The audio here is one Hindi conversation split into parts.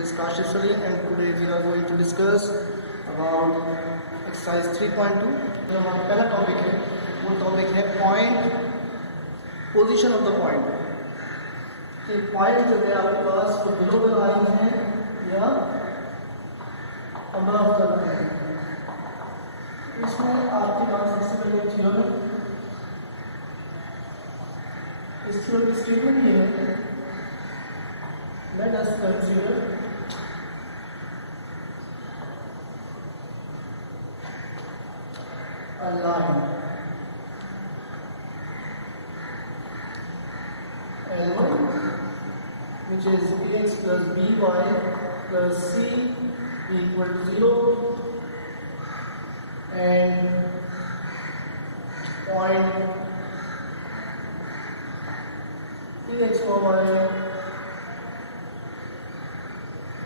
This is Kashif Salim and today we are going to discuss about exercise 3.2. जो हमारा पहला टॉपिक है वो टॉपिक है point, position of the point. कि पॉइंट जो है आपके पास वो बिलो द लाइन है या अबव द लाइन। इसमें आपके पास सबसे पहले एक थ्योरम है। इस थ्योरम की स्टेटमेंट ये है, let us consider a line L1 which is ax plus by plus c equal to 0 and point ax y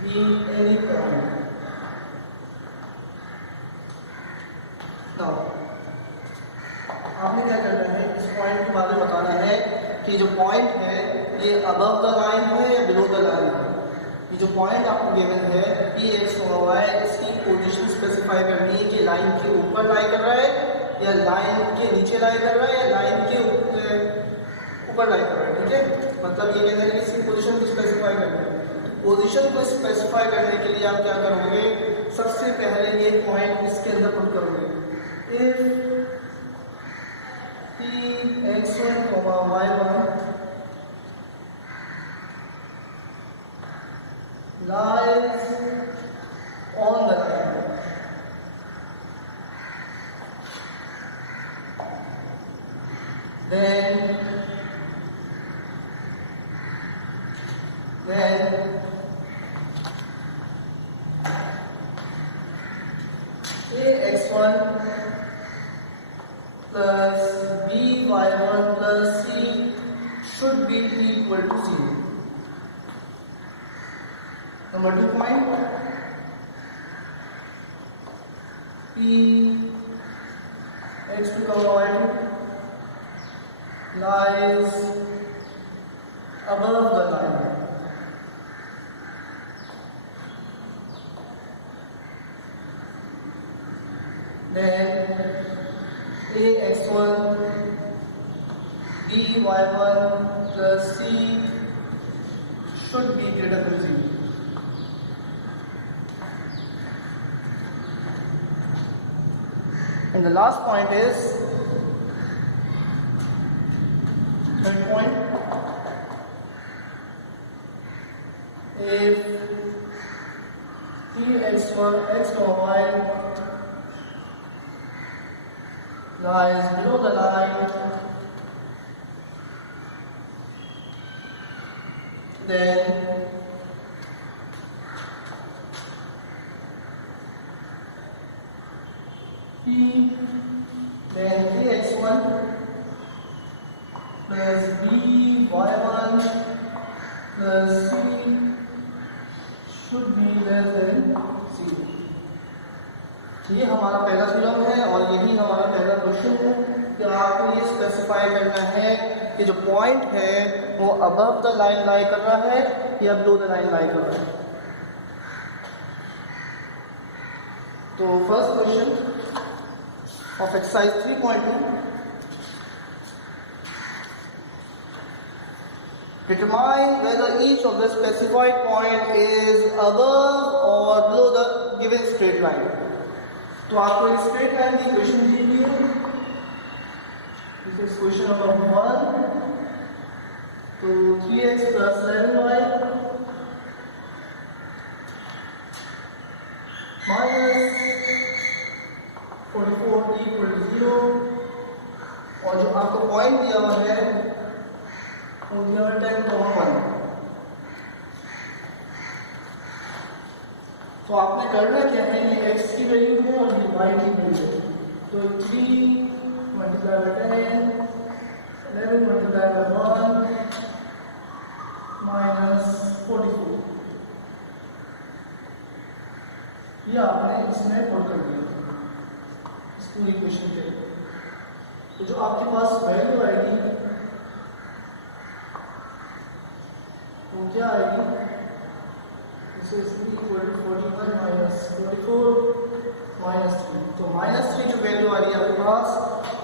be any point. Now, आपने क्या करना है, इस पॉइंट के बारे में बताना है कि जो पॉइंट है ये अबव द लाइन है या बिलो द लाइन है। ये जो पॉइंट आपको गिवन है पी एक्स वाई, इसकी पोजीशन स्पेसिफाई करनी है कि लाइन के ऊपर लाई कर रहा है या लाइन के नीचे लाई कर रहा है या लाइन के ऊपर लाई कर रहा है। ठीक है, मतलब ये कहना है कि इसकी पोजीशन को स्पेसिफाई करना है। पोजीशन को स्पेसिफाई करने के लिए आप क्या करोगे, सबसे पहले ये पॉइंट इसके अंदर पुट करोगे। If p x1 y1 lies on the line, then ax1 plus by1 plus c should be equal to 0. Number 2 point, p x2 y2 lies above the line, then ax1 by1 plus c should be greater than 0. And the last point is, third point, if x1 y lies below the line, then ax1 plus by1 plus c should be less than 0. ये हमारा पहला थ्योरम है और यही हमारा पहला क्वेश्चन है कि आपको ये स्पेसिफाई करना है कि जो पॉइंट है वो अबव द लाइन लाई कर रहा है या बिलो द लाइन लाई कर रहा है। तो first question of exercise 3.2, determine whether each of the specified point is above or below the given straight line. तो आपको एक स्ट्रेट लाइन की इक्वेशन दी हुई है, दिस इज क्वेश्चन नंबर 1। तो 3x plus 11y minus 44 equal to 0, और जो आपको पॉइंट दिया हुआ है वो दिया हुआ 10,1। तो आपने करना क्या है, ये x की वैल्यू है और ये y की वैल्यू है। तो 3 multiplied by 10, 11 multiplied by 1 minus 44, ये आपने इसमें पुट कर दिया इस पूरी इक्वेशन के। तो जो आपके पास वैल्यू आएगी वो क्या आएगी, this is equal to 41 minus 44 minus 3। तो माइनस 3 जो वैल्यू आ रही है आपके पास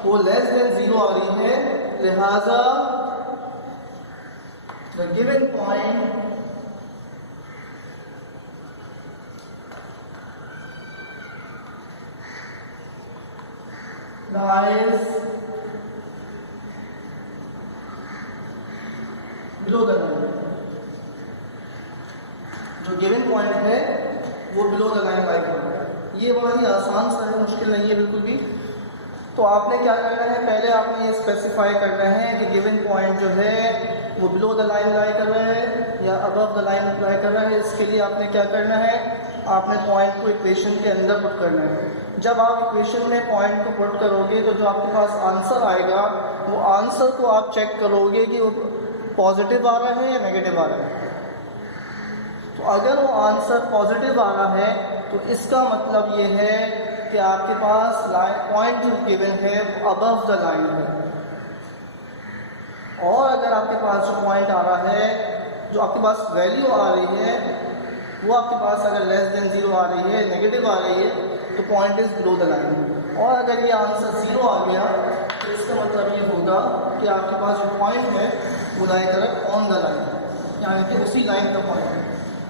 वो लेस देन 0 आ रही है, लिहाजा the given point lies below the line। जो गिवन पॉइंट है वो बिलो द लाइन लाई कर रहा है। ये बड़ा ही आसान सा है, मुश्किल नहीं है बिल्कुल भी। तो आपने क्या करना है, पहले आपने ये स्पेसिफाई करना है कि गिवन पॉइंट जो है वो बिलो द लाइन लाई कर रहा है या अबव द लाइन लाई कर रहा है। इसके लिए आपने क्या करना है, आपने पॉइंट को इक्वेशन के अंदर पुट करना है। जब आप इक्वेशन में पॉइंट को पुट करोगे तो जो आपके पास आंसर आएगा वो आंसर को आप चेक करोगे कि वो पॉजिटिव आ रहा है या नेगेटिव आ रहा है। तो अगर वो आंसर पॉजिटिव आ रहा है तो इसका मतलब ये है कि आपके पास पॉइंट जो गिवन है वो अबव द लाइन है। और अगर आपके पास जो पॉइंट आ रहा है, जो आपके पास वैल्यू आ रही है, वो आपके पास अगर लेस देन 0 आ रही है, नेगेटिव आ रही है, तो point is below the line. और अगर ये आंसर 0 आ गया तो इसका मतलब ये होगा कि आपके पास जो पॉइंट है वो लाई करेक्ट ऑन द लाइन, यानी कि उसी लाइन का पॉइंट है।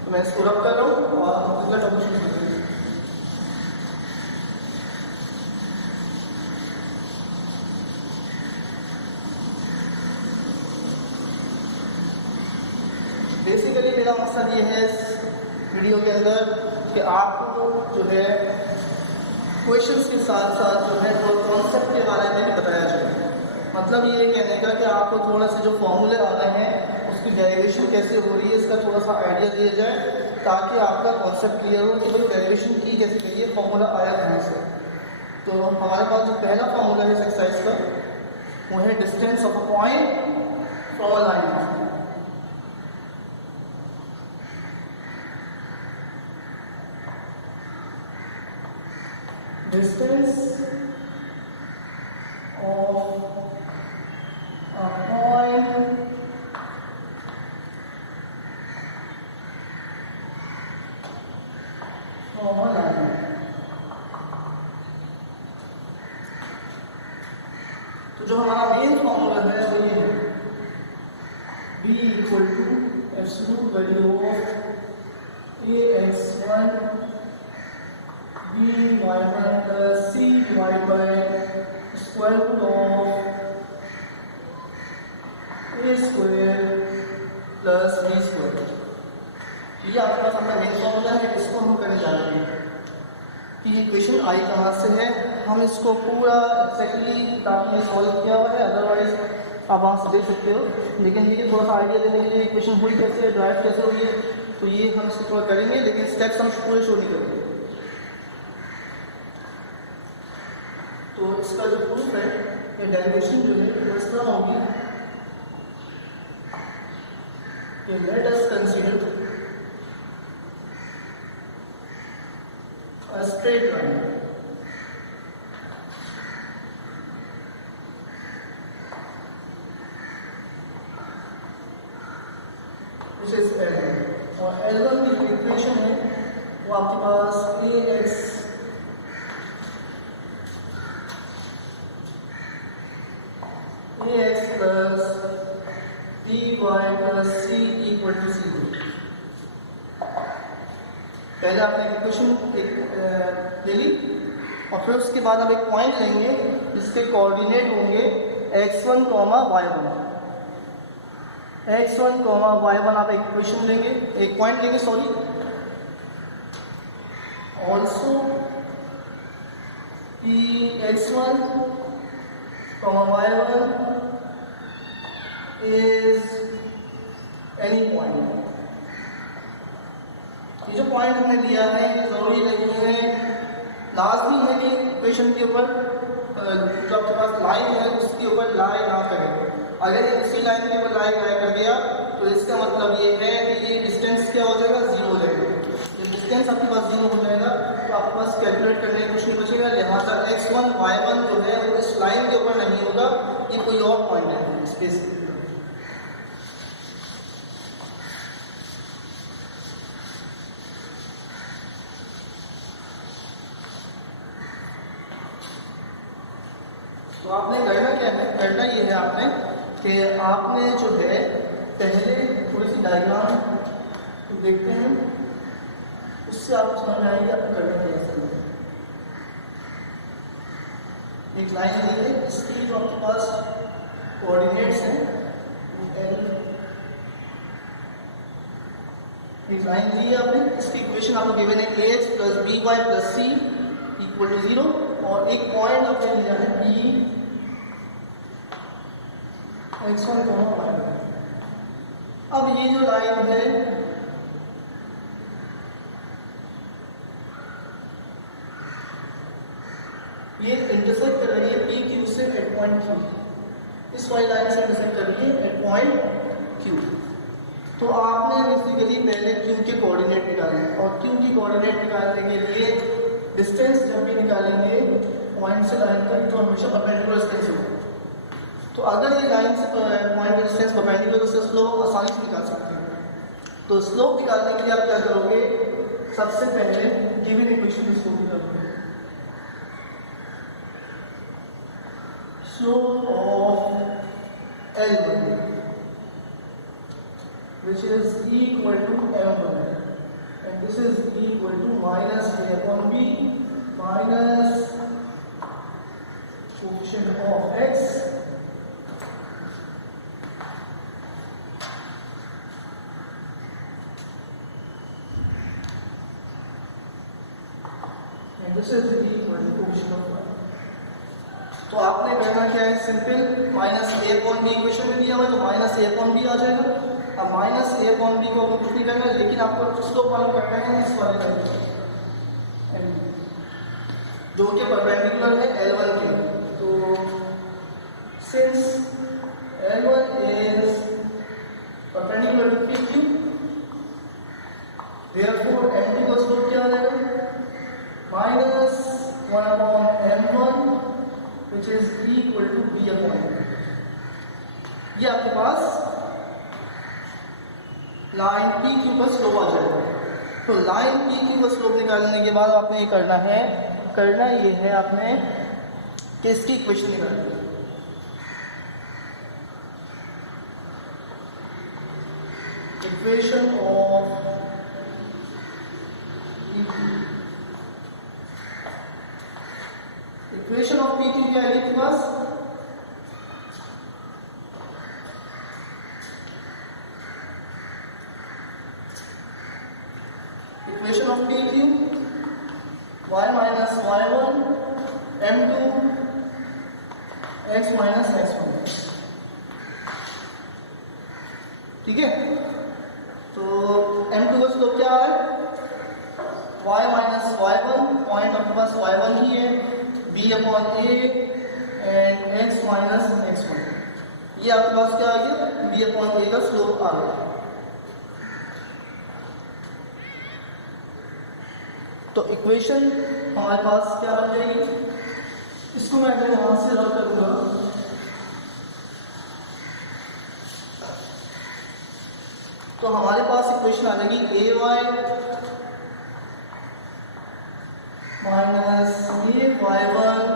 तो मैं इसको रब कर रहा हूँ और हम अगला टॉपिक शुरू करेंगे। बेसिकली मेरा मकसद ये है इस वीडियो के अंदर कि आपको जो है क्वेश्चंस के साथ साथ जो है वो कॉन्सेप्ट के बारे में भी बताया जाए। मतलब ये कहने का कि आपको थोड़ा सा जो फॉर्मूले आ रहे हैं उसकी डेरिवेशन कैसे हो रही है इसका थोड़ा सा आइडिया दिया जाए, ताकि आपका कॉन्सेप्ट क्लियर हो कि भाई डेरिवेशन की कैसे गई है, फॉर्मूला आया कहाँ से। तो हमारे पास जो पहला फॉर्मूला है इस एक्सरसाइज का वो है distance of a point from a line. Distance of a point from a line। तो जो हमारा मेन फॉर्मूला है वो ये है, b equal to absolute value of ax1 b/1 plus c divided by square root of a square plus b square। ये आपके पास अपना मेन फॉर्मूला है, इसको हम करने जा रहे हैं कि ये इक्वेशन आई कहाँ से है। हम इसको पूरा एक्जैक्टली आपने सॉल्व किया हुआ है, अदरवाइज आप वहाँ से देख सकते हो, लेकिन ये थोड़ा सा आइडिया देने के लिए इक्वेशन हुई कैसे है, ड्राइव कैसे हुई है, तो ये हम इसको थोड़ा करेंगे, लेकिन स्टेप्स हम पूरे शो नहीं करेंगे। तो इसका जो प्रूफ है कि डेरिवेशन जो है वो इस तरह होगी कि let us consider a straight line which is L1, और L1 की जो इक्वेशन है वो आपके पास ax plus by plus c equal to 0। पहले आपने इक्वेशन ले ली और फिर उसके बाद आप एक पॉइंट लेंगे जिसके कोऑर्डिनेट होंगे x1, y1। x1, y1 आप एक इक्वेशन लेंगे, एक पॉइंट लेंगे sorry. Also x1, y1 is any point। ये जो पॉइंट हमने लिया है ये जरूरी नहीं है, लाजमी है कि इक्वेशन के ऊपर जो आपके पास लाइन है उसके ऊपर लाई ना करे। अगर ये उसी लाइन के ऊपर लाई कर दिया तो इसका मतलब ये है कि ये डिस्टेंस क्या हो जाएगा, 0 हो जाएगा। जब डिस्टेंस आपके पास 0 हो जाएगा तो आपके पास कैलकुलेट करने का कुछ नहीं बचेगा, लिहाजा x1, y1 जो है वो इस लाइन के ऊपर नहीं होगा, ये कोई और पॉइंट है स्पेस के। तो आपने करना क्या है, करना ये है आपने कि आपने जो है पहले थोड़ी सी डायग्राम देखते हैं, उससे आपको समझ में आएगी आपको करना कैसे है। एक लाइन दी है, इसकी जो आपके पास कोऑर्डिनेट्स हैं एल, एक लाइन दी है आपने, इसकी इक्वेशन आपको गिवन है ax plus B Y plus C equal to 0 और एक पॉइंट आपने लिया है p x1 y। अब ये जो लाइन है ये इंटरसेक्ट कर रही है पी क्यू से एट पॉइंट क्यू, इस वाली लाइन से इंटरसेक्ट कर रही है एट पॉइंट क्यू। तो आपने बेसिकली पहले क्यू के कोऑर्डिनेट निकाले और क्यू की कोऑर्डिनेट निकालने के लिए डिस्टेंस जब भी निकालेंगे पॉइंट से लाइन तक तो हमेशा परपेंडिकुलर डिस्टेंस होगा। तो अगर ये लाइन से पॉइंट का डिस्टेंस परपेंडिकुलर तो स्लोप आसानी से निकाल सकते हैं। तो स्लोप निकालने के लिए आप क्या करोगे, सबसे पहले गिवन इक्वेशन की स्लोप निकालोगे। Slope of L1 which is equal to m1 and this is equal to minus a upon b minus coefficient of x and this is equal to coefficient of y। तो आपने करना क्या है, सिंपल माइनस ए अपॉन बी इक्वेशन में दिया हुआ है तो माइनस ए अपॉन बी आ जाएगा। अब माइनस ए अपॉन बी को कुछ नहीं करना है, लेकिन आपको स्लोप मालूम करना है इस वाले लाइन जो कि परपेंडिकुलर है L1 के। तो since L1 is perpendicular to PQ therefore M2 का स्लोप क्या आ जाएगा, minus 1 upon M1 which is equal to b upon m। ये आपके पास लाइन पी क्यू का स्लोप आ जाएगा। तो लाइन पी क्यू का स्लोप निकालने के बाद आपने ये करना ये है आपने कि इसकी इक्वेशन निकालनी है। Equation of equation of P Q क्या है आपके पास, equation of P Q y minus y1 m2 x minus x1, ठीक है। तो m2 का स्लोप क्या है, y माइनस y1, पॉइंट आपके पास y1 ही है, b upon a and x minus x1, ये आपके पास क्या आ गया, b अपॉन a का स्लोप आ गया। तो इक्वेशन हमारे पास क्या बन जाएगी, इसको मैं अगर यहां से रब करूंगा तो हमारे पास इक्वेशन आ जाएगी ay minus ay1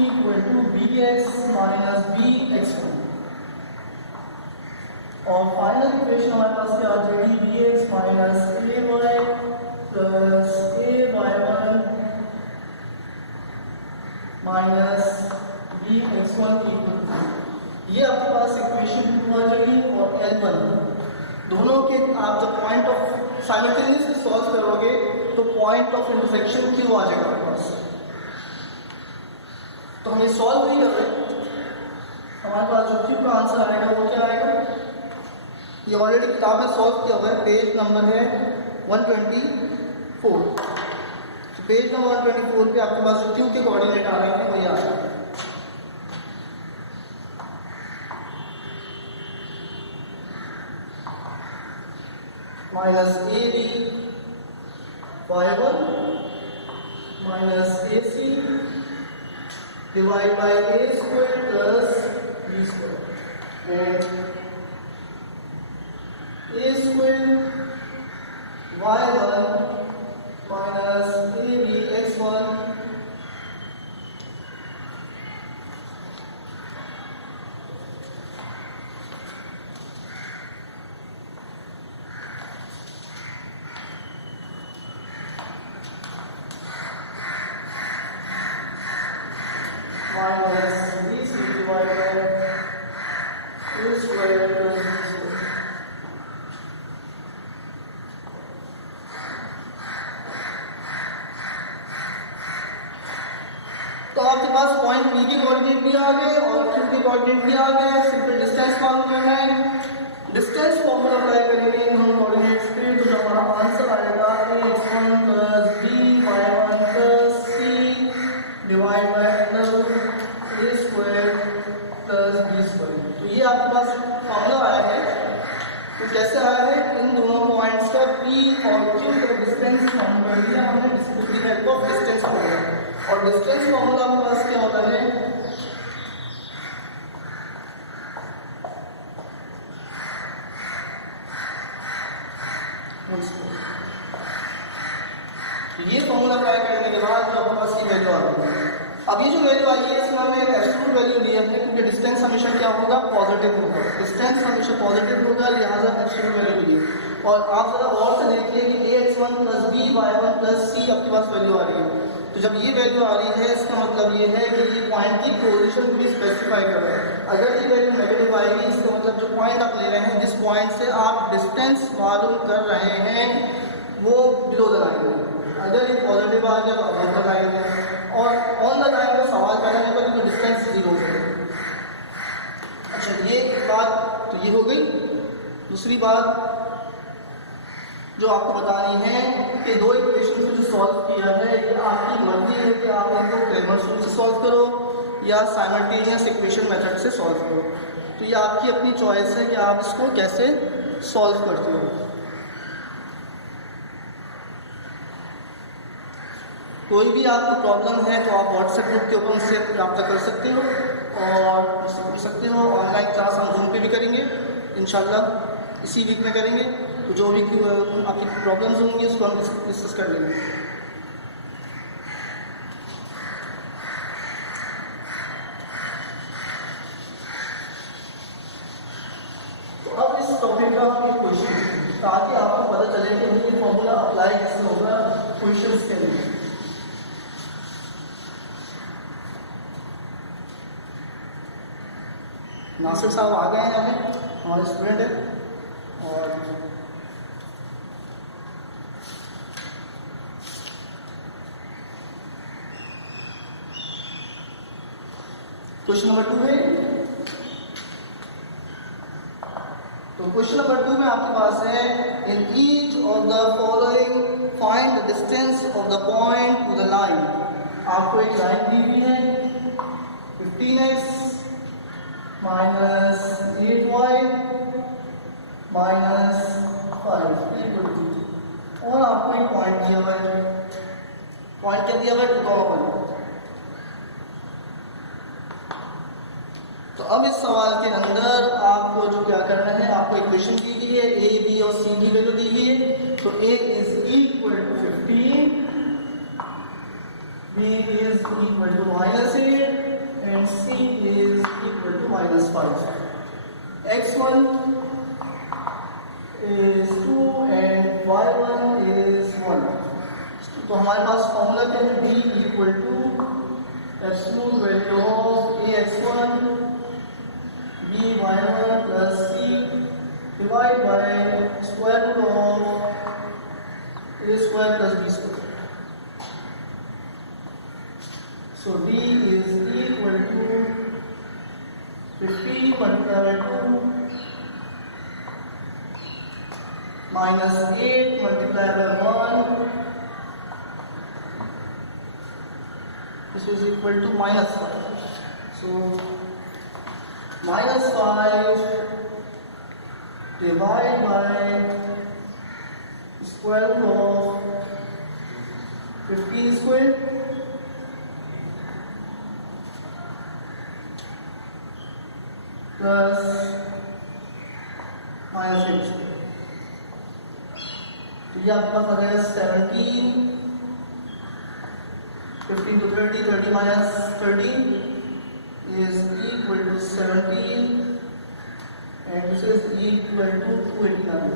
equal to bx minus bx1 और फाइनल इक्वेशन हमारे पास क्या आ जाएगी, bx minus ay plus ay1 minus bx1 equal to, ये आपके पास इक्वेशन 2 आ जाएगी। और L1 दोनों के आप जब पॉइंट ऑफ साइमल्टेनियसली सॉल्व करोगे तो पॉइंट ऑफ इंटरसेक्शन क्यों आ जाएगा आपके पास। तो हम ये सॉल्व नहीं कर रहे, हमारे पास जो क्यू का आंसर आएगा वो क्या आएगा, ये ऑलरेडी किताब में सॉल्व किया हुआ है, पेज नंबर है 124। तो पेज नंबर 124 पे आपके पास जो क्यू के कोऑर्डिनेट आ रहे हैं वही आ रहे हैं। Minus A B y1 minus A C divide by A square plus B square and A square y1 minus A B x1 आपके पास पॉइंट बी के कोऑर्डिनेट भी आ गए और क्यू के कोऑर्डिनेट भी आ गए। सिंपल डिस्टेंस मालूम करना है, डिस्टेंस फॉर्मूला अप्लाई करेंगे इन दोनों कोऑर्डिनेट्स पे, तो हमारा आंसर आएगा ax1 + by1 + c divide by a² + b²। तो ये आपके पास फॉर्मूला आया है। तो कैसे आया है, इन दोनों पॉइंट्स का p और q का डिस्टेंस फाइंड कर लिया हमने with the help of distance formula. और डिस्टेंस फॉर्मूला हमारे पास क्या होता है, ये फॉर्मूला अप्लाई करने के बाद जो आपके पास की वैल्यू आ गई। अब ये जो वैल्यू आई है इसमें हमने एक एब्सोल्यूट वैल्यू ली है, क्योंकि डिस्टेंस हमेशा क्या होगा, पॉजिटिव होगा। डिस्टेंस हमेशा पॉजिटिव होगा, लिहाजा एब्सोल्यूट वैल्यू ली। और आप जरा और से देखिए कि ax1 + b y1 + c आपके पास वैल्यू आ रही है। तो जब ये वैल्यू आ रही है इसका मतलब ये है कि ये पॉइंट की पोजीशन भी स्पेसिफाई कर रहा है। अगर ये वैल्यू नेगेटिव आएगी इसका मतलब जो पॉइंट आप ले रहे हैं, जिस पॉइंट से आप डिस्टेंस मालूम कर रहे हैं वो बिलो द लाइन है। अगर ये पॉजिटिव आ गया तो अबव द लाइन है, और ऑन द लाइन का सवाल पैदा नहीं होगा क्योंकि डिस्टेंस 0 है। अच्छा, ये बात तो ये हो गई। दूसरी बात जो आपको बतानी है कि दो इक्वेशन को जो सॉल्व किया है, ये आपकी मर्जी है कि आप इनको क्रेमर्स रूल से सॉल्व करो या साइमल्टेनियस इक्वेशन मेथड से सॉल्व करो। तो ये आपकी अपनी चॉइस है कि आप इसको कैसे सॉल्व करते हो। कोई भी आपको प्रॉब्लम है तो आप व्हाट्सएप ग्रुप के ऊपर मुझसे रब्ता कर सकते हो और मुझसे पूछ सकते हो। ऑनलाइन क्लास हम जूम पे भी करेंगे इंशाल्लाह, इसी वीक में करेंगे। तो जो भी आपकी प्रॉब्लम्स होंगी उसको हम डिस्कस कर लेंगे। तो अब इस टॉपिक का एक क्वेश्चन, ताकि आपको पता चले कि ये फॉर्मूला अप्लाई कैसे होगा क्वेश्चंस के लिए। नासिर साहब आ गए हैं, यहाँ पे हमारे स्टूडेंट है। और क्वेश्चन नंबर 2 है। तो क्वेश्चन नंबर 2 में आपके पास है, in each of the following find the distance of the point two the line. आपको एक लाइन दी हुई है 15x -8y -5 इक्वल टू, और आपको एक पॉइंट दिया हुआ है। पॉइंट क्या दिया हुआ है, 2,1। तो अब इस सवाल के अंदर आपको जो क्या करना है, आपको इक्वेशन दी गई है, a, b और c की वैल्यू दी गई है। तो a is equal to 15, b is equal to -8 and c is equal to -5. x1 is 2 and y1 is 1. तो हमारे पास फॉर्मूला क्या है, b equal to absolute value of ax1 by1 plus c divided by square root of a square plus b square. So d is equal to 50 multiplied by 2 minus 8 multiplied by 1. This is equal to -5. So -5 divided by square root of 15 square plus -8 square। तो ये आपके पास आ जाएगा 17, 15 to 30, 30 minus 13 is equal to 17, and this is equal to 289.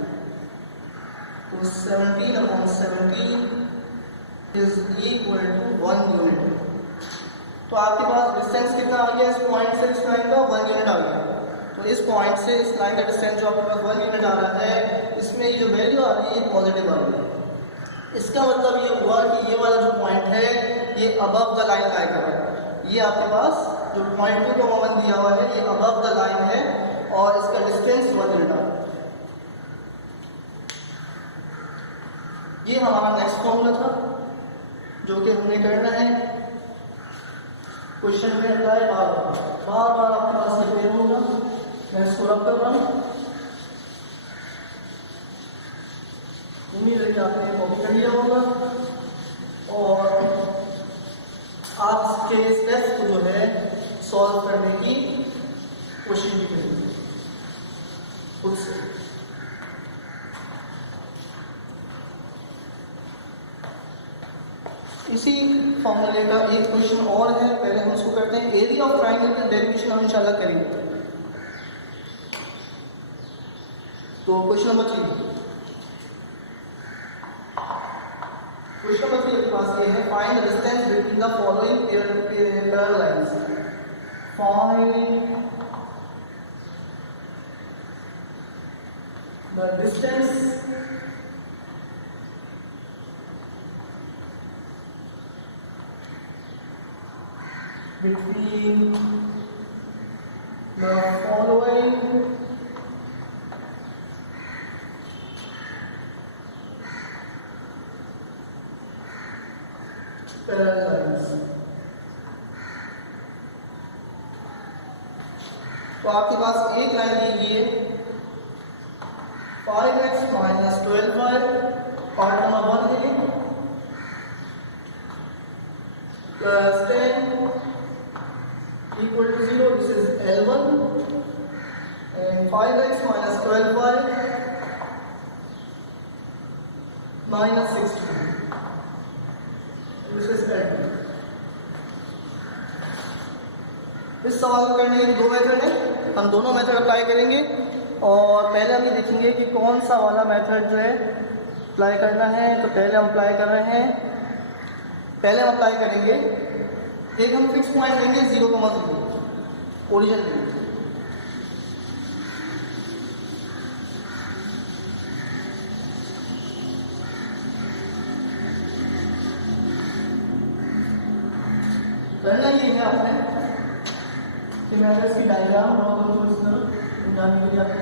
तो 17 upon 17 is equal to 1 unit। तो आपके पास डिस्टेंस कितना आ गया, इस पॉइंट से इस लाइन का 1 यूनिट आ गया। तो इस पॉइंट से इस लाइन का डिस्टेंस जो आपके पास 1 यूनिट आ रहा है, इसमें ये जो वैल्यू आ रही है पॉजिटिव आ रही है। इसका मतलब ये हुआ कि ये वाला जो पॉइंट है ये अबव द लाइन आएगा। ये आपके पास जो 0.2,1 दिया हुआ है ये अबव द लाइन है और इसका डिस्टेंस 1 मीटर। ये हमारा नेक्स्ट फॉर्मूला था जो कि हमने करना है क्वेश्चन में अप्लाई बार बार आपके पास रिपेयर होगा। मैं इसको रब कर रहा हूँ, उम्मीद है कि आपने कॉपी कर लिया होगा और आप इसके स्टेप्स को जो है सॉल्व करने की कोशिश भी करेंगे खुद से। इसी फॉर्मूले का एक क्वेश्चन और है, पहले हम उसको करते हैं। एरिया ऑफ ट्राइंगल का डेरिवेशन हम इंशाल्लाह करेंगे। तो क्वेश्चन नंबर 3 के पास ये है, find the distance between the following parallel lines. Find the distance between the following parallel lines। तो आपके पास एक लाइन दी गई है 5x minus 12y, part number 1 है, plus 10 equal to 0, this is L1, and 5x minus 12y minus 16, this is L2। इस सवाल को करने के लिए दो मेथड है, हम दोनों मेथड अप्लाई करेंगे और पहले हम ये देखेंगे कि कौन सा वाला मेथड जो है अप्लाई करना है। तो पहले हम अप्लाई कर रहे हैं, पहले हम अप्लाई करेंगे एक हम फिक्स पॉइंट लेंगे 0,0 ओरिजिन में। करना ये है आपने कि मैं अगर इसकी डायग्राम ड्रॉ करूँ तो इस तरह समझाने के लिए आपको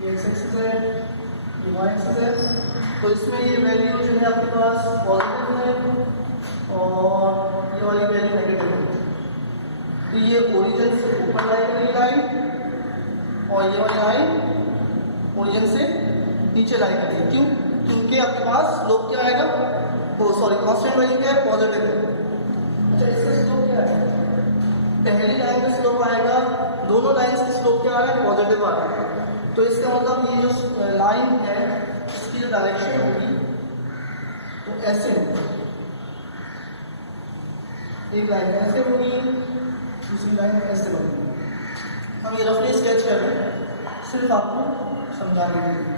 ये एक्स एक्सिस है, ये वाई एक्सिस है। तो इसमें ये वैल्यू जो है आपके पास पॉजिटिव है और ये वाली वैल्यू नेगेटिव है। तो ये ओरिजिन से ऊपर लाई करेगी लाइन और ये वाली लाइन ओरिजिन से नीचे लाई करेगी। क्यों? क्योंकि आपके पास स्लोप क्या आएगा, वो सॉरी कांस्टेंट वैल्यू क्या है, पॉजिटिव है। अच्छा, इसका स्लोप क्या है, पहली लाइन का स्लोप आएगा, दोनों लाइंस का स्लोप क्या आ रहा है, पॉजिटिव आ रहा है। तो इसका मतलब ये जो लाइन है इसकी जो डायरेक्शन होगी वो ऐसे होगी, एक लाइन ऐसे होगी, दूसरी लाइन ऐसे होगी। हम ये रफली स्केच कर रहे हैं सिर्फ आपको समझाने के लिए।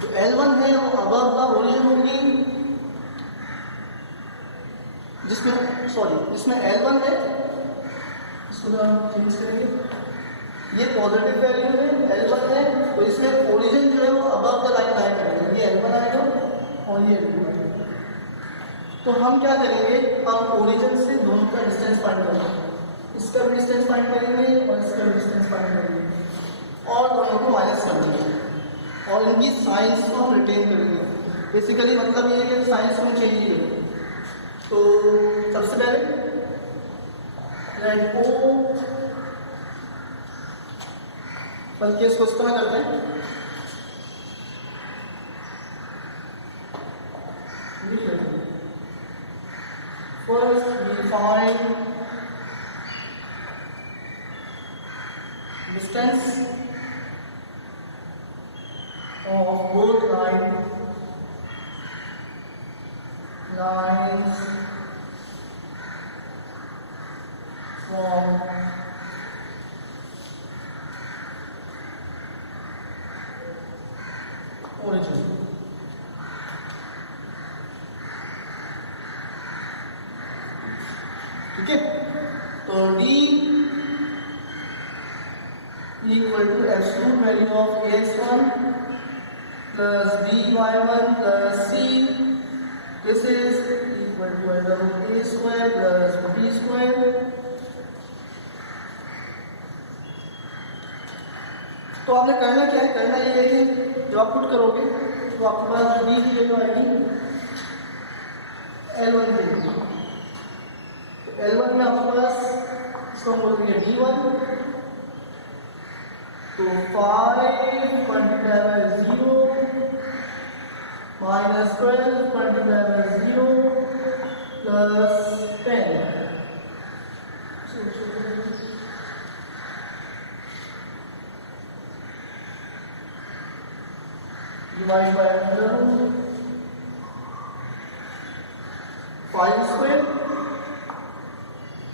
जो L1 है वो अबव द ओरिजिन होगी, जिसमें L1 है, इसको हम चेंज करेंगे, ये पॉजिटिव वैल्यू है, L1 है, तो इसमें ओरिजिन जो है वो अबव द लाइन लाई करेंगे, ये L1 आएगा और ये L2 आएगा। तो हम क्या करेंगे, हम ओरिजिन से दोनों का डिस्टेंस फाइंड करेंगे, इसका भी डिस्टेंस फाइंड करेंगे और इसका भी डिस्टेंस फाइंड करेंगे और दोनों को माइनस कर देंगे और इनकी साइंस को हम रिटेन करेंगे। बेसिकली मतलब ये है कि साइंस में चेंज ही है। तो सबसे पहले लेट ओ, बल्कि इसको इस तरह करते हैं, first we find distance of both lines from origin। ठीक है, तो D equal to absolute value of AX1 plus BY1 plus C, this is equal to under root A square plus B square. तो आपने करना क्या है, करना ये है कि जब आप पुट करोगे तो आपके पास बी की वैल्यू आएगी L1 की वैल्यू। तो L1 में आपके पास इसको हम बोल देंगे B1। तो 5 multiply by 0 minus 12 multiply by 0 plus 10 divide by under root 5 square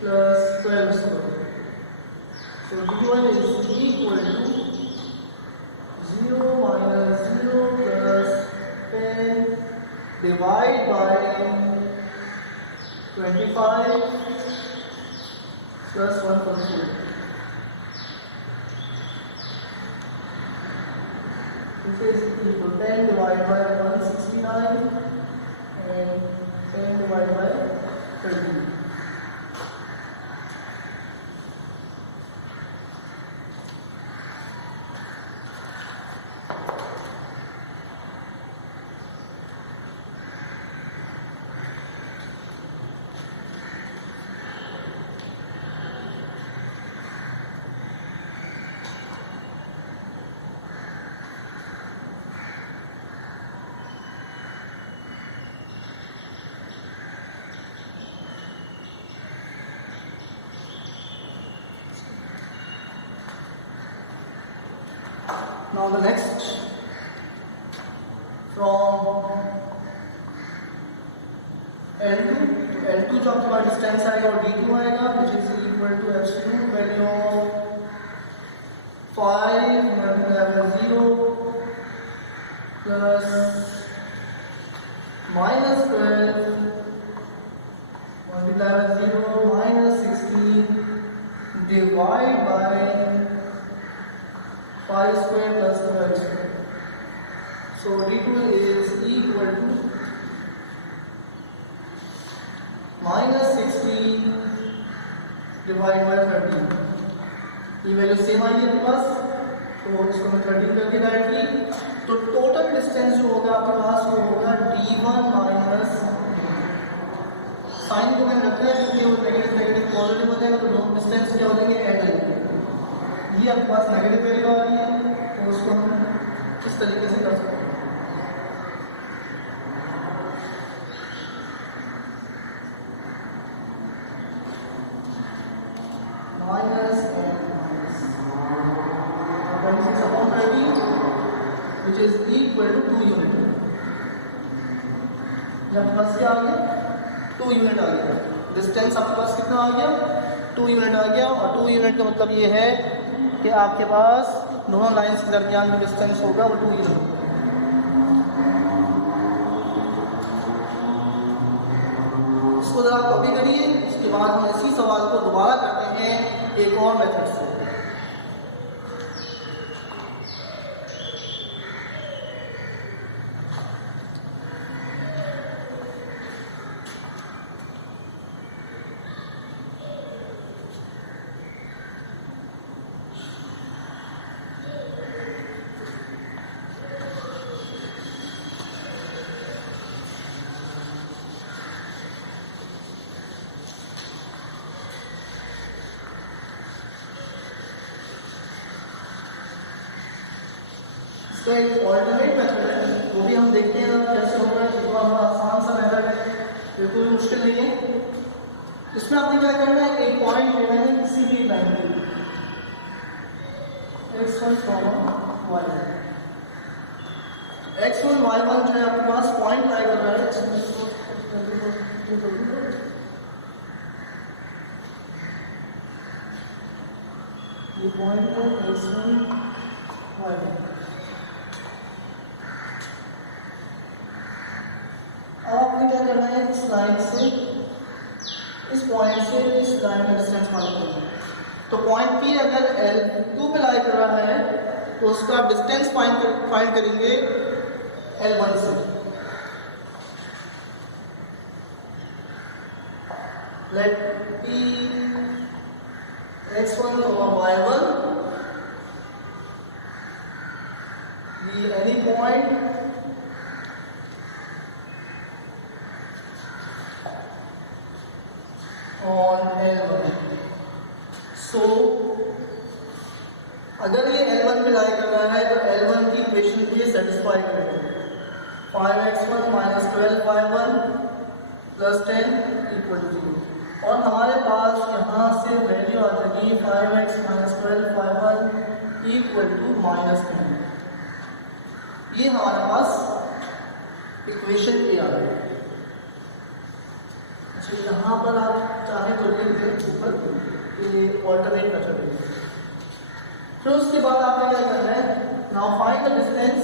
plus 12 square. So d1 is equal to 0 minus 0 plus 10 divide by 25 plus 142. This is equal to 10 divided by 169 and 10 divided by 30. Now the next from L2 to L2 जो आपके पास डिस्टेंस आएगा और D2 आएगा which is equal to absolute value of 5 multiplied by 0 plus minus 12 multiplied by 0 minus 16 divide by 5 square plus 12 square. So D2 is equal to minus 16 divided by 13. ये वैल्यू सेम आई है आपके पास, तो इसको मैं 13 करके डायरेक्टली, तो टोटल डिस्टेंस जो होगा आपके पास वो होगा D1 माइनस साइन को मैंने रखा है क्योंकि वो नेगेटिव नेगेटिव पॉजिटिव हो जाएगा तो दोनों डिस्टेंस क्या हो जाएंगे ऐड हो जाएंगे। ये आपके पास नेगेटिव वैल्यू आ रही है तो उसको हम इस तरीके से कर सकते हैं। Minus which is equal to 2 unit. ये आपके पास क्या आ गया 2 यूनिट आ गया। डिस्टेंस आपके पास कितना आ गया 2 यूनिट आ गया। और 2 यूनिट का मतलब ये है कि आपके पास दोनों लाइंस के दरमियान जो डिस्टेंस होगा वो 2 यूनिट। इसको जरा कॉपी करिए, इसके बाद हम इसी सवाल को दोबारा करते हैं एक और मेथड से। इसका एक ऑल्टरनेट मेथड है, वो भी हम देखते हैं कैसे होगा। इतना बड़ा आसान सा मेथड है, बिल्कुल भी मुश्किल नहीं है। इसमें आपने क्या करना है, एक पॉइंट लेना है किसी भी लाइन के लिए, x1 y1। x1 y1 जो है आपके पास पॉइंट लाई कर रहा है। ये पॉइंट है x1 y1। अब आपने क्या करना है, इस लाइन से इस पॉइंट से इस लाइन का डिस्टेंस मालूम करना है। तो पॉइंट P अगर L2 पे लाई कर रहा है तो उसका डिस्टेंस फाइंड करेंगे L1 से। let p x1 y1 be any point on L1. So अगर ये L1 पे लाई कर रहा है तो L1 की इक्वेशन को ये सेटिस्फाई करेगा। 5x1 minus 12y1 plus 10 equal to 0। और हमारे पास यहाँ से वैल्यू आ जाएगी 5x minus 12y1 equal to minus 10। ये हमारे पास इक्वेशन पे आ गई। अच्छा, यहाँ पर आप चाहे तो लिख दें ऊपर ये ऑल्टरनेट मेथड है। फिर उसके बाद आपने क्या करना है, now find the distance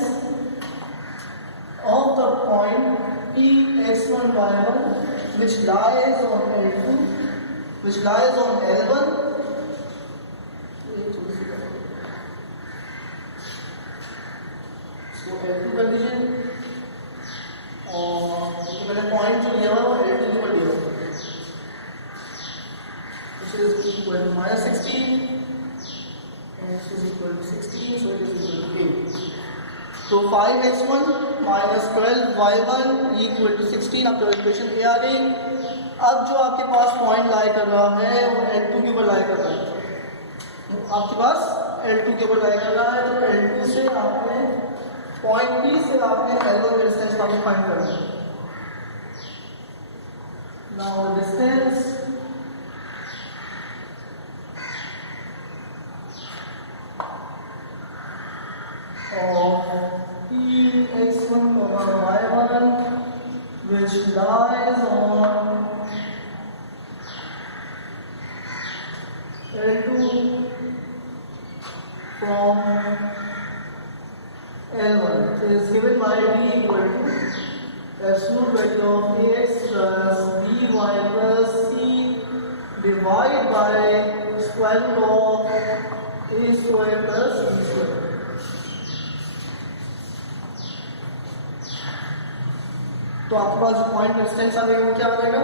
of the point P(x1, y1) which lies on L2, which lies on L1। So L2 कर दीजिए और मैंने पॉइंट जो लिया हुआ वो L2 के ऊपर लिया हुआ, which is equal to minus 16 and this is equal to 16, so it is equal to 8। तो 5x1 minus 12y1 equal to 16 आपका इक्वेशन ए आ गई। अब जो आपके पास पॉइंट लाई कर रहा है वो L2 के ऊपर लाई कर रहा है, आपके पास L2 के ऊपर लाई कर रहा है, तो L2 से आपने पॉइंट P से आपने L1 का डिस्टेंस आपको फाइंड करना है। Now distance of P(x1, y1) which lies on L2 from L1 is given by D equal to absolute value of ax plus by plus c divided by square root of a square plus b square। तो आपके पास जो पॉइंट डिस्टेंस आ जाएगा वो क्या बनेगा,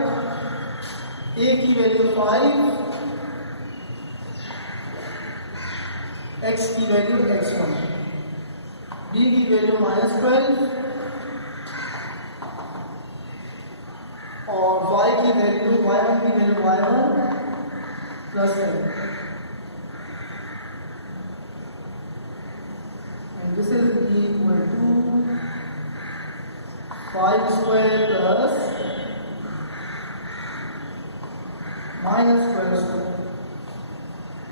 a की वैल्यू 5, x की वैल्यू x1, b की वैल्यू -12 और y की वैल्यू y1 की value y1 plus 10 and this is equal to 5 square plus minus 12 square.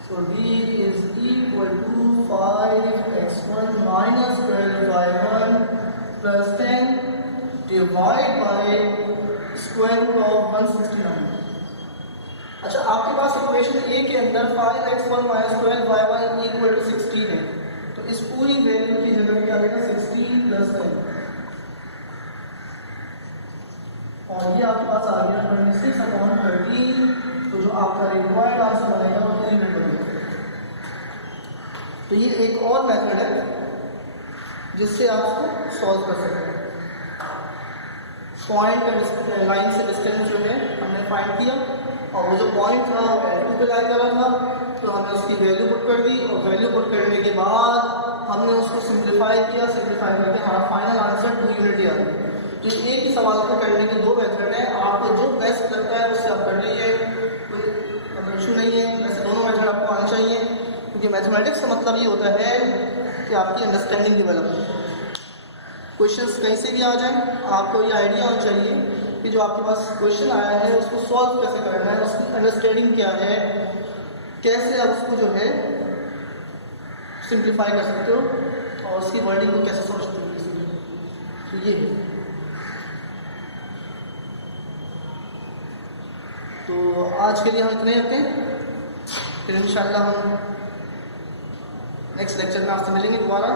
So D is equal to 5x1 minus 12y1 plus 10 divided by square root of 169। अच्छा, आपके पास इक्वेशन ए के अंदर 5x1 minus 12y1 equal to 16 है, तो इस पूरी वैल्यू की जगह क्या आएगा 16 प्लस 10 और ये आपके पास आ गया 26/13। तो जो आपका रिक्वायर्ड आंसर बनेगा वो 3 मिनट बनेगा। तो ये एक और मेथड है जिससे आप इसको सॉल्व कर सकते हैं। पॉइंट का लाइन से डिस्टेंस जो है हमने फाइंड किया और वो जो पॉइंट था वो L2 पे लाई कर रहा था, तो हमने उसकी वैल्यू पुट कर दी और वैल्यू पुट करने के बाद हमने उसको सिंप्लीफाई किया, सिंप्लीफाई करके हमारा फाइनल आंसर 2 यूनिट आ गया। तो एक ही सवाल को करने के 2 मेथड हैं, आपको जो बेस्ट लगता है उससे आप कर लीजिए, कोई इशू नहीं है। वैसे दोनों मेथड आपको आने चाहिए क्योंकि मैथमेटिक्स का मतलब ये होता है कि आपकी अंडरस्टैंडिंग डेवलप हो। क्वेश्चंस कहीं से भी आ जाए, आपको ये आइडिया होना चाहिए कि जो आपके पास क्वेश्चन आया है उसको सॉल्व कैसे करना है, उसकी अंडरस्टैंडिंग क्या है, कैसे आप उसको जो है सिंप्लीफाई कर सकते हो और उसकी वर्डिंग को कैसे समझते हो इसीलिए। तो ये है। तो आज के लिए हम इतने रखते हैं, फिर इंशाल्लाह हम नेक्स्ट लेक्चर में आपसे मिलेंगे दोबारा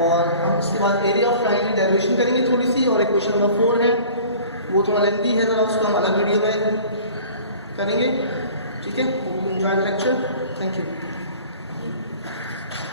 और हम उसके बाद एरिया ऑफ ट्रायंगल की डेरिवेशन करेंगे थोड़ी सी, और एक क्वेश्चन नंबर 4 है वो थोड़ा लेंथी है, ज़रा उसको हम अलग वीडियो में करेंगे। ठीक है, enjoy the lecture, thank you.